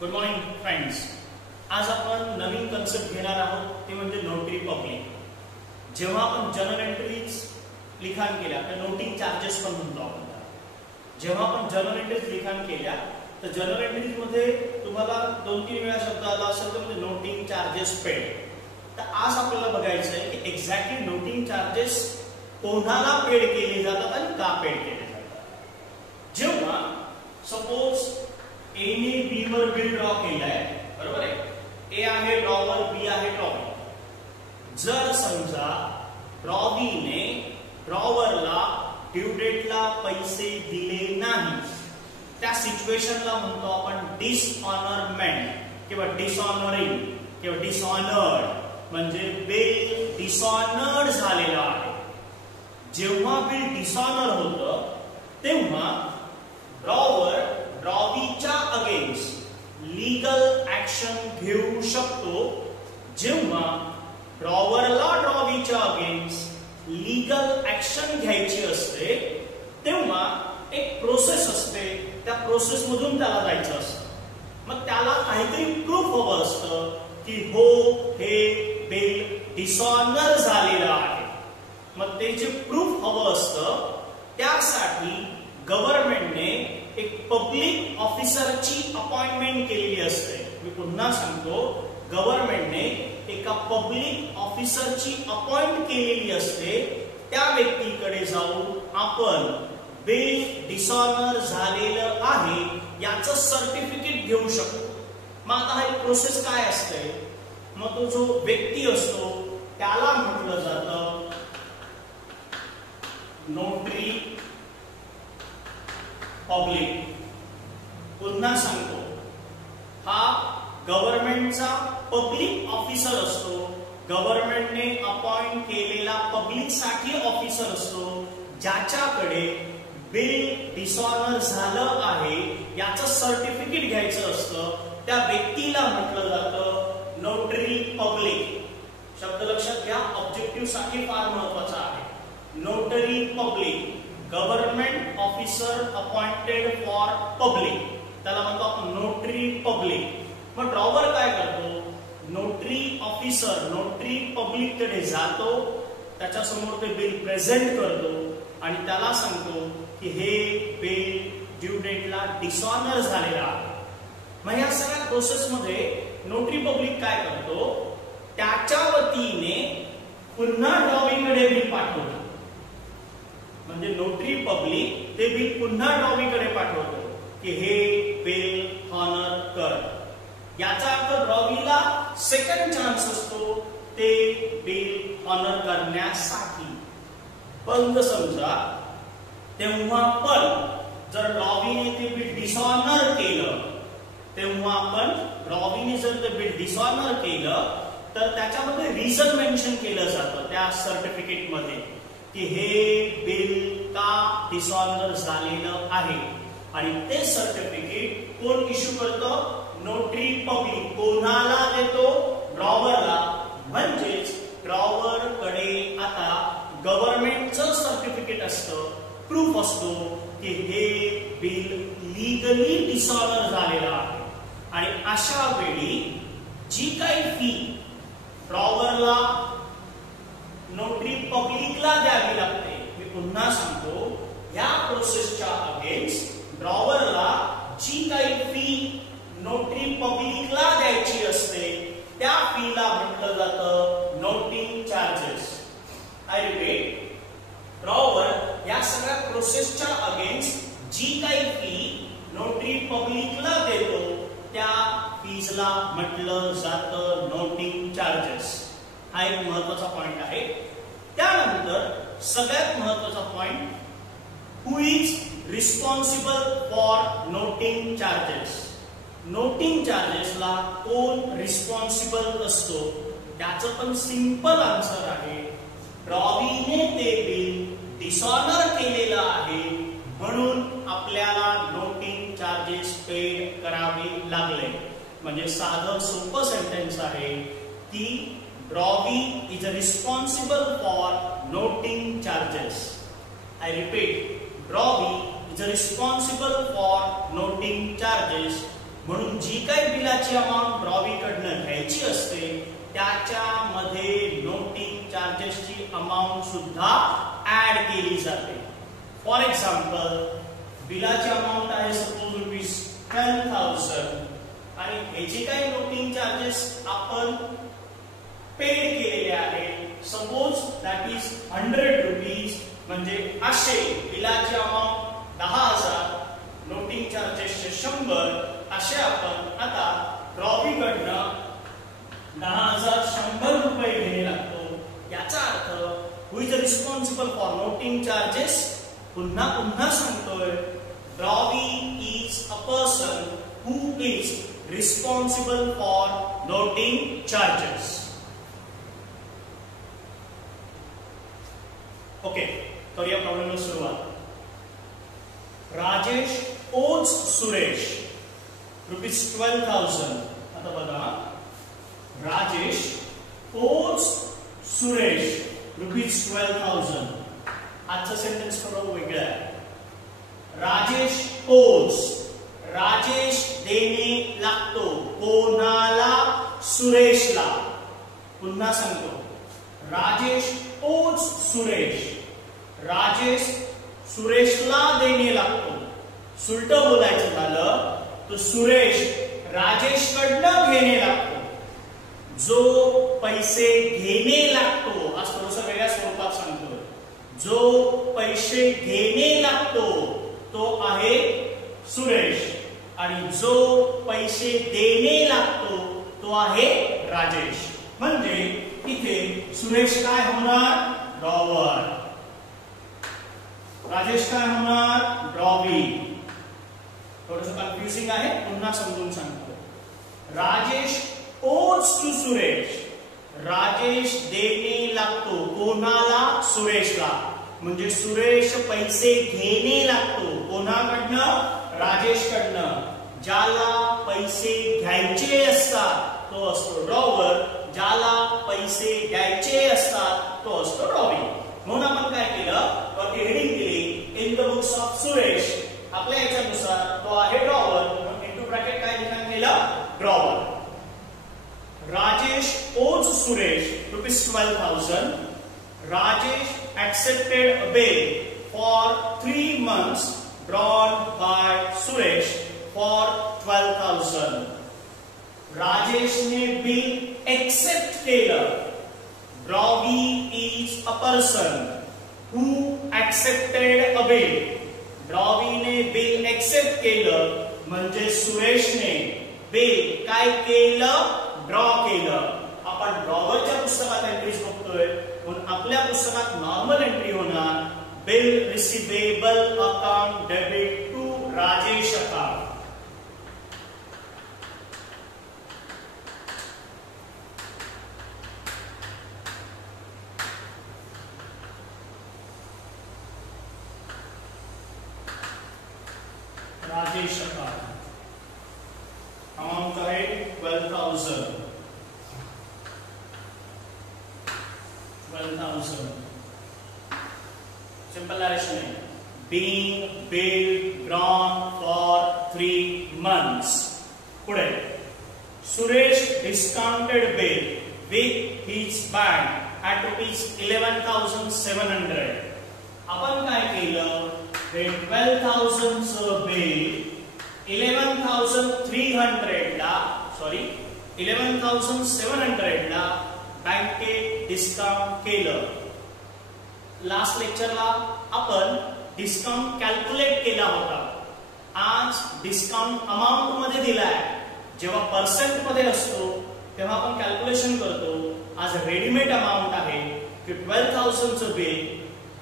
Good morning friends. आज आपण नवीन concept घेणार आहोत ते म्हणजे नोटरी पब्लिक. जेव्हा आपण जर्नल एंट्रीज लिखाण केल्या तर नोटिंग चार्जेस पण म्हणतो आपण. जेव्हा आपण जर्नल एंट्रीज लिखाण केल्या तर जर्नल एंट्रीज मध्ये तुम्हाला 2-3 वेळा शब्द आला असेल तर म्हणजे नोटिंग चार्जेस पेड. तर आज आपल्याला बघायचं आहे की एक्झॅक्टली नोटिंग चार्जेस कोणाला पेड केले जातात आणि का पेड केले जातात. जेव्हा सपोज ए ने बी वर बिल ड्रॉ केलाय, बरोबर आहे. ए आहे ड्रॉवर, बी आहे ड्रॉवर. जर समजा रॉबीने ड्रॉवरला ड्यू डेटला पैसे दिले नाही, त्या सिच्युएशनला म्हणतो आपण डिसऑनरमेंट किंवा डिसऑनरिंग किंवा डिसऑनर्ड, म्हणजे बिल डिसऑनर्ड झालेला आहे. जेव्हा बिल डिसऑनर होतं तेव्हा ड्रॉवर रॉबीच्या अगेन्स्ट लीगल ऍक्शन घेऊ शकतो. जेव्हा ड्रॉवरला रॉबीच्या अगेन्स्ट लीगल ऍक्शन घ्यायची असते तेव्हा एक प्रोसेस असते, त्या प्रोसेस मधून त्याला जायचं असतं. मग त्याला काहीतरी प्रूफ हवं असतं की हो हे बिल डिसऑनर झालेलं आहे. मग ते जे प्रूफ हवं असतं त्यासाठी गव्हर्नमेंटने एक पब्लिक ऑफिसरची अपॉइंटमेंट केलेली असते. मी पुन्हा सांगतो, गव्हर्नमेंटने एका पब्लिक ऑफिसरची अपॉइंट केलेली असते. त्या व्यक्तीकडे जाऊन आपण बिल डिसऑनर झालेलं आहे याचं सर्टिफिकेट घेऊ शकतो. मग आता हा प्रोसेस काय असते, मग तो जो व्यक्ती असतो त्याला म्हटलं जातं नोटरी पब्लिक. पुन्हा सांगतो, हा गव्हर्नमेंटचा पब्लिक ऑफिसर असतो. गव्हर्नमेंटने अपॉइंट केलेला पब्लिक साठी ऑफिसर असतो, ज्याच्याकडे बिल डिसऑनर झालं आहे याचं सर्टिफिकेट घ्यायचं असतं. त्या व्यक्तीला म्हटलं जातं नोटरी पब्लिक. शब्द लक्षात घ्या, ऑब्जेक्टिव्ह साठी फार महत्वाचा आहे. Notary public, government officer appointed for public, त्याला म्हणतो आपण नोटरी पब्लिक. मग ड्रॉवर काय करतो, नोटरी ऑफिसर नोटरी पब्लिक कडे जातो, त्याच्यासमोर ते बिल प्रेझेंट करतो आणि त्याला सांगतो की हे बिल ड्यू डेटला डिसऑनर झालेला आहे. मग या सगळ्या प्रोसेस मध्ये नोटरी पब्लिक काय करतो, त्याच्या वतीने पुन्हा ड्रॉवीकडे बिल पाठवतो. म्हणजे नोटरी पब्लिक ते बिल पुन्हा ड्रॉवीकडे पाठवतो की हे बिल ऑनर कर. याचा अर्थ ड्रॉवीला सेकंड चान्स असतो ते बिल ऑनर करण्यासाठी. पण समजा तेव्हा पण जर ड्रॉवीने ते बिल डिसऑनर केलं, तेव्हा आपण ड्रॉवीने जर ते बिल डिसऑनर केलं तर त्याच्यामध्ये रिझन मेन्शन केलं जातं त्या सर्टिफिकेट मध्ये की हे बिल का डिसऑनर झालेलं आहे. आणि ते सर्टिफिकेट कोण इश्यू करतं, नोटरी पब्लिक. कोणाला देतो, ड्रॉवरला. म्हणजेच ड्रॉवर कडे आता गव्हर्नमेंटचं सर्टिफिकेट असतं, प्रूफ असतो की हे बिल लीगली डिसऑनर झालेलं आहे. आणि अशा वेळी जी काही फी ड्रॉवरला नोटरी पब्लिकला द्यावी लागते. मी पुन्हा सांगतो, या प्रोसेसच्या अगेन्स्ट ड्रॉवरला जी काही फी नोटरी पब्लिकला द्यायची असते त्या फीला म्हटलं जातं noting charges. I repeat, drawer या सगळ्या प्रोसेसच्या अगेन्स्ट जी काही फी नोटरी पब्लिकला देतो त्या फीजला म्हटलं जातं नोटिंग चार्जेस. हा एक महत्वाचा पॉइंट आहे. त्यानंतर सगळ्यात महत्वाचा point, who is responsible for noting charges. Noting चार्जेसला कोण रिस्पॉन्सिबल असतो, त्याचं पण सिंपल आन्सर आहे, ड्रॉवीने ते बिल डिसऑनर केलेलं आहे म्हणून आपल्याला नोटिंग चार्जेस पेड करावे लागले. म्हणजे साधं सोपं सेंटेन्स आहे की drawee is responsible for noting charges. I repeat, Robbie is responsible for noting charges म्हणून जी काही बिलाची अमाउंट ड्रॉवी कडनं घ्यायची असते त्याच्यामध्ये नोटिंग चार्जेसची अमाउंट सुद्धा ऍड केली जाते. फॉर एक्झाम्पल बिलाची अमाउंट आहे सपोज ₹12,000 आणि ह्याची काही नोटिंग चार्जेस आपण पेड केलेले आहे सपोज दॅट इज ₹100 म्हणजे असे बिलाची अमाउंट 10,000 नोटिंग चार्जेसचे 100 असे आपण आता ड्रॉवी कडनं 10,100 रुपये घ्यावे लागतो. याचा earth who is responsible for noting charges. पुन्हा सांगतोय drawee is a person who is responsible for noting charges. Okay, करूया प्रॉब्लेमला सुरुवात. राजेश ओज सुरेश ₹12,000. आता बघा राजेश ओज सुरेश ₹12,000. आजचं सेंटेन्स थोडं वेगळं आहे. राजेश ओज, राजेश देणे लागतो कोणाला? सुरेशला. पुन्हा सांगतो राजेश ओज सुरेश, राजेश सुरेशला देणे लागतो. सुलट बोलायचं झालं तर सुरेश राजेश कडनं घेणे लागतो. जो पैसे घेणे लागतो, आज थोडंसं वेगळ्या स्वरूपात सांगतोय, जो पैसे घेणे लागतो तो आहे सुरेश आणि जो पैसे देणे लागतो तो आहे राजेश. म्हणजे इथे सुरेश काय होणार? ड्रॉवर. राजेश काय होणार? ड्रॉवी. थोडंसं कन्फ्युजिंग आहे, पुन्हा समजून सांगतो. राजेश ओज टू सुरेश, राजेश देणे लागतो कोणाला? सुरेशला. म्हणजे सुरेश पैसे घेणे लागतो कोणाकडनं? राजेश कडनं. ज्याला पैसे घ्यायचे असतात तो असतो ड्रॉवर, ज्याला पैसे द्यायचे असतात तो असतो ड्रॉवी. म्हणून आपण काय केलं, वरती हेडिंग केली in the books of Suresh. आपल्या याच्यानुसार तो आहे ड्रॉवर, म्हणून इंटू ब्रॅकेट काय लिखाण केलं? Drawer. Rajesh owes Suresh ₹12,000. Rajesh accepted a bill for 3 months drawn by Suresh for 12,000. Rajesh ने बिल एक्सेप्ट केलं. Drawee is a person who accepted a bill. ड्रॉवीने बिल एक्सेप्ट केलं म्हणजे सुरेशने बिल काय केलं? ड्रॉ केलं. आपण ड्रॉवरच्या पुस्तकात एंट्रीज बघतोय, म्हणून आपल्या पुस्तकात नॉर्मल एंट्री होणार bill receivable account debit to Rajesh account. Rajesh account amount आहे 12,000. 12,000 सिंपल नरेशन है. Being billed drawn for 3 months. पुढे Suresh discounted bill with his bank at ₹11,700. आपण काय केलं? 12,000 चं बिल 11,300 ला, सॉरी 11,700 ला बँकेत डिस्काउंट केलं. लास्ट लेक्चरला आपण डिस्काउंट कॅल्क्युलेट केला होता. आज डिस्काउंट अमाउंट मध्ये दिलाय. जेव्हा पर्सेंट मध्ये असतो तेव्हा आपण कॅल्क्युलेशन करतो. आज रेडीमेड अमाउंट आहे की 12,000 चं बिल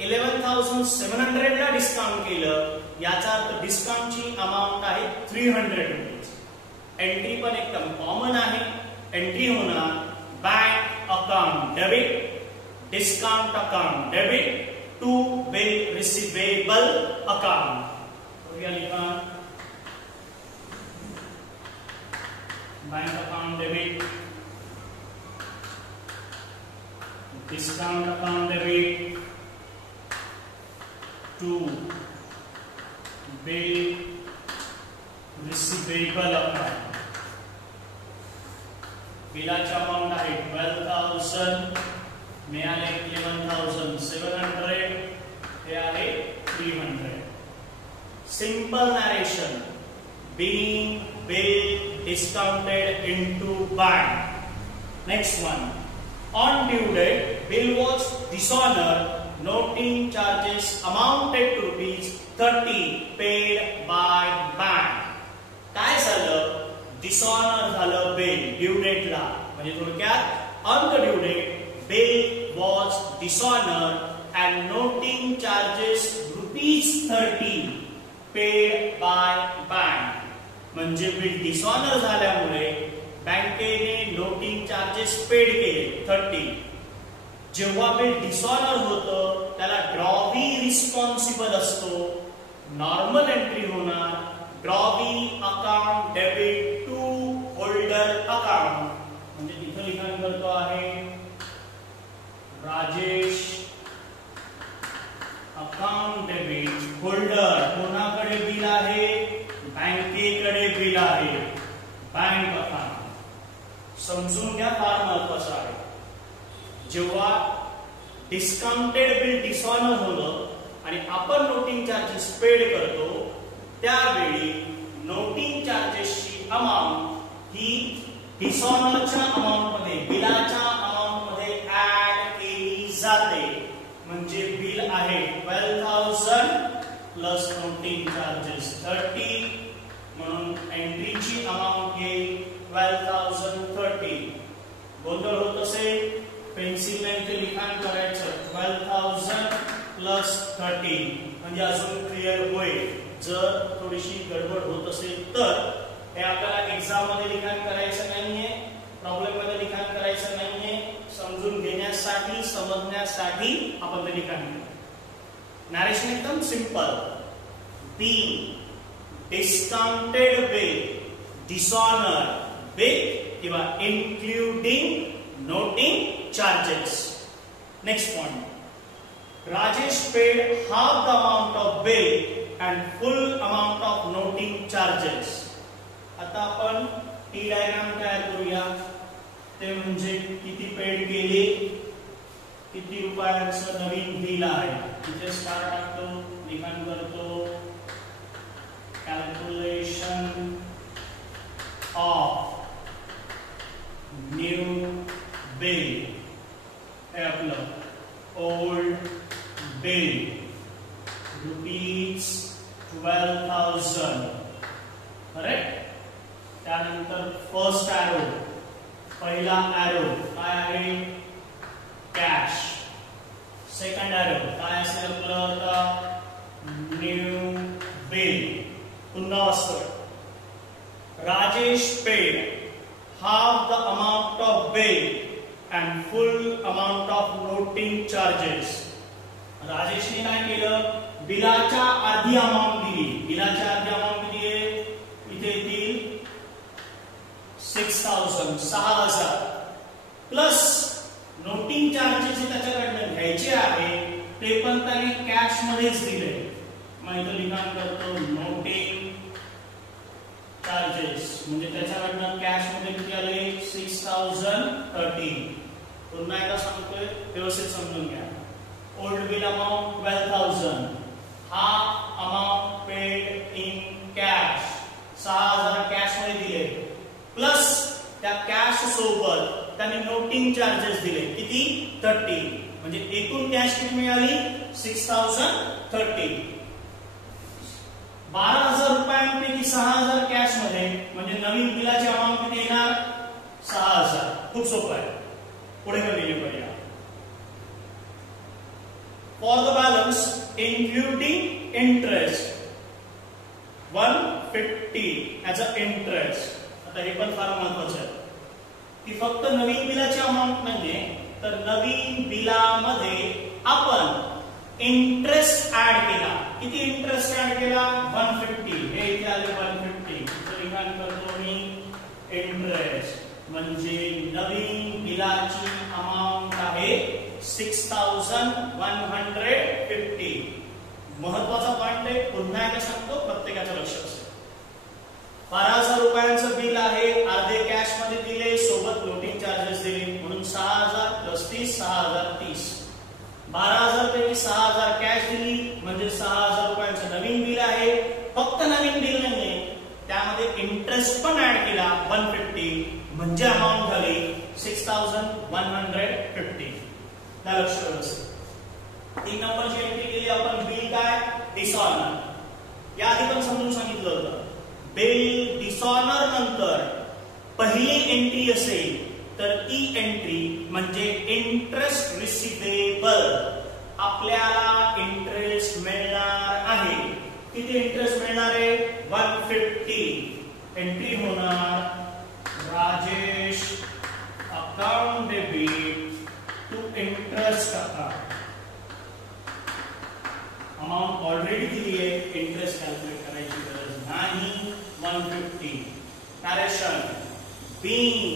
11,700 ला डिस्काउंट केलं. याचा अर्थ डिस्काउंटची अमाउंट आहे ₹300. एंट्री पण एकदम कॉमन आहे. एंट्री होणार bank account debit, discount account debit to bill receivable account. लिखा bank account debit, discount account debit to bill receivable account. बिलाची अमाउंट आहे 12,000, मिळाले 11,700, हे आहे 300. Simple narration. being bill discounted into bank. Next one. On due date, bill was dishonored. Noting charges amounted to ₹30 paid by bank. काय झालं? Dishonour झालं bill due डेटला. म्हणजे थोडक्यात on the due date bill was dishonour and noting charges ₹30 paid by bank. म्हणजे bill dishonour झाल्यामुळे बँकेने noting charges paid केले 30. जेव्हा बिल डिसऑनर होतं त्याला ड्रॉवी रिस्पॉन्सिबल असतो. नॉर्मल एंट्री होणार drawee account debit to holder account. म्हणजे इथं लिखाण करतो आहे राजेश अकाउंट डेबिट होल्डर. कोणाकडे बिल आहे? बँकेकडे बिल आहे. Bank account. समजून घ्या, फार महत्वाचं आहे. जेव्हा डिस्काउंटेड बिल डिसऑनर होतं आणि आपण नोटिंग चार्जेस पेड करतो त्यावेळी नोटिंग चार्जेसची अमाउंट ही डिसऑनरच्या अमाउंट मध्ये बिलाच्या अमाउंट मध्ये ऍड केली जाते. म्हणजे बिल आहे 12,000 प्लस नोटिंग चार्जेस 30. म्हणून एंट्रीची अमाउंट येईल 12,030. गोंधळ होत असेल पेन्सिल लाईनचे लिखाण करायचं 12,000 प्लस 30 म्हणजे अजून क्लिअर होईल. जर थोडीशी गडबड होत असेल तर हे आपल्याला एक्झाम मध्ये लिखाण करायचं नाहीये, प्रॉब्लेम मध्ये लिखाण करायचं नाहीये. समजून घेण्यासाठी समजण्यासाठी आपण ते लिखाण करू. नरेशन एकदम simple. Be discounted bill dishonour with किंवा including noting charges. Next point. Rajesh paid half the amount of bill and full amount of noting charges. आता आपण टी डायग्राम तयार करूया. ते म्हणजे किती पेड केले, किती रुपयांचं नवीन बिल आहे. तिथे स्टार टाकतो, लिखाण करतो कॅल्क्युलेशन ऑफ न्यू बिल. हे आपलं ओल्ड बिल ₹12,000. करेक्ट. त्यानंतर फर्स्ट एरो, पहिला एरो काय आहे? कॅश. सेकंड एरो काय असेल आपलं? आता न्यू बिल. पुन्हा वाचतोय. Rajesh paid half the amount of bill and full amount of noting charges. राजेशने काय केलं? बिलाच्या अर्धी अमाउंट दिली. बिलाच्या अर्धी अमाउंट किती आहे? इथे येतील 6,000 प्लस नोटिंग चार्जेस त्याच्याकडनं घ्यायचे आहे ते पण त्याने कॅश मध्येच दिले. मग इथं लिखाण करतो नोटिंग चार्जेस. म्हणजे त्याच्याकडनं कॅश मध्ये किती आले? 6,030. पुन्हा एकदा सांगतोय, व्यवस्थित समजून घ्या. Old bill amount 12,000. हा amount paid in cash 6,000 cash मध्ये दिले प्लस त्या कॅश सोबत त्यांनी नोटिंग चार्जेस दिले किती? 30. म्हणजे एकूण कॅश किती मिळाली? 6,030. 12,000 रुपयांपैकी 6,000 कॅश मध्ये म्हणजे नवीन बिलाची अमाउंट किती येणार? 6,000. खूप सोपं आहे. पुढे कंटिन्यू करूया. For the balance including interest 150 as a interest. आता हे पण फार महत्वाचं आहे की फक्त नवीन बिलाची अमाउंट नाहीये तर नवीन बिलामध्ये आपण इंटरेस्ट ऍड केला. किती इंटरेस्ट ऍड केला? 150. हे इथे आले 150. लिखाण करतो मी इंटरेस्ट. म्हणजे नवीन बिलाची अमाउंट आहे 6,150. महत्वाचा पॉइंट आहे, पुन्हा एकदा सांगतो, प्रत्येकाचं लक्ष असेल. 12,000 रुपयांचं बिल आहे, अर्धे कॅश मध्ये दिले, सोबत फ्लोटिंग चार्जेस दिले, म्हणून 6,000 प्लस 30 6,000 30. 12,000 पैकी 6,000 कॅश दिली म्हणजे 6,000 रुपयांचं नवीन बिल आहे. फक्त नवीन बिल नाहीये, त्यामध्ये इंटरेस्ट पण ऍड केला 150 म्हणजे अमाउंट झाली 6,150. त्या लक्षात असेल. 3 नंबरची एंट्री केली आपण, बिल काय डिसऑनर. या आधी पण समजून सांगितलं होतं, बिल डिसऑनर नंतर पहिली एंट्री असेल तर ती एंट्री म्हणजे इंटरेस्ट रिसिवेबल. आपल्याला इंटरेस्ट मिळणार आहे. किती इंटरेस्ट मिळणार आहे? 150. एंट्री होणार Rajesh account debit to interest account. Amount already दिली आहे, इंटरेस्ट कॅल्क्युलेट करायची गरज नाही. 150. Narration, being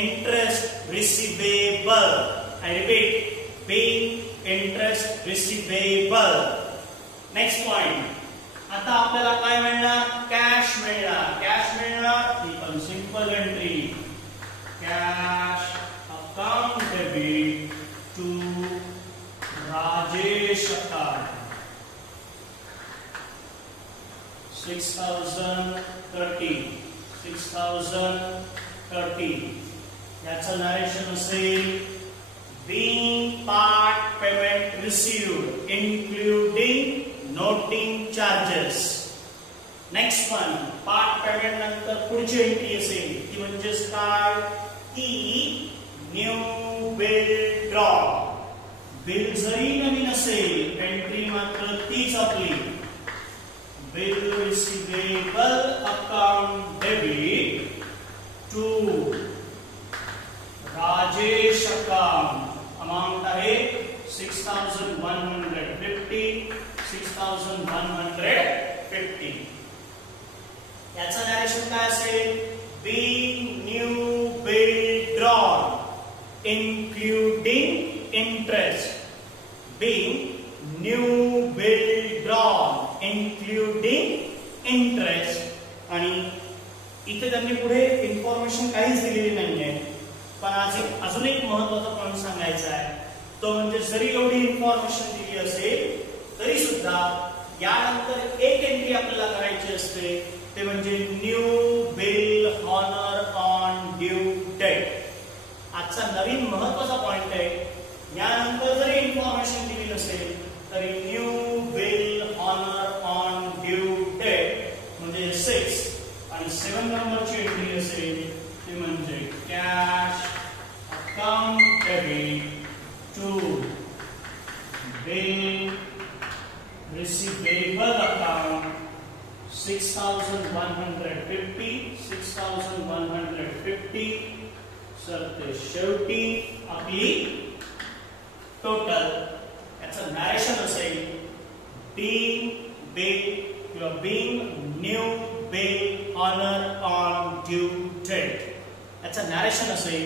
interest receivable. I repeat, being interest receivable. Next point. आता आपल्याला काय मिळणार? कॅश मिळणार. कॅश मिळणार ही पण simple entry, cash account debit to Rajesh account. 6,030. 6,030. याचं नरेशन असेल, being part payment received including noting charges. Next one, part payment नंतर पुढची एंट्री असेल ती म्हणजेच काय? ती न्यू बिल ड्रॉ. बिल जरी नवीन असेल, एंट्री मात्र तीच आपली, bill receivable account debit to Rajesh account. Amount आहे 6,150. 6,150. याचं नरेशन काय असेल? being new bill drawn including interest. being new bill drawn including interest. आणि इथे त्यांनी पुढे इन्फॉर्मेशन काहीच दिलेली नाहीये, पण अजून एक महत्त्वाचा पॉइंट सांगायचा आहे, तो म्हणजे जरी एवढी इन्फॉर्मेशन दिली असेल तरी सुद्धा यानंतर एक एंट्री आपल्याला करायची असते, ते म्हणजे new bill honour on due date. आजचा नवीन महत्त्वाचा पॉइंट आहे. यानंतर जरी इन्फॉर्मेशन दिली नसेल तरी new bill honour on due date म्हणजे 6. आणि 7 नंबरची एंट्री असेल ती म्हणजे cash account debit to bill receivable account 6,150. 6,150. Sir ते शेवटी आपली टोटल. याचं नरेशन असेल, being new bill honor on due date. याचं नरेशन असेल,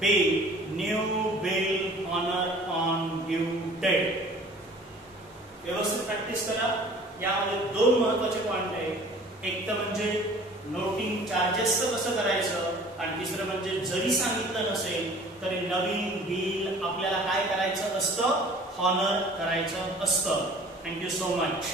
being new bill honor on due date. व्यवस्थित प्रॅक्टिस करा. यामध्ये 2 महत्त्वाचे पॉइंट आहेत. एक तर म्हणजे नोटिंग चार्जेसचं कसं करायचं, आणि तिसरं म्हणजे जरी सांगितलं नसेल तरी नवीन बिल आपल्याला काय करायचं असतं? हॉनर करायचं असतं. Thank you so much.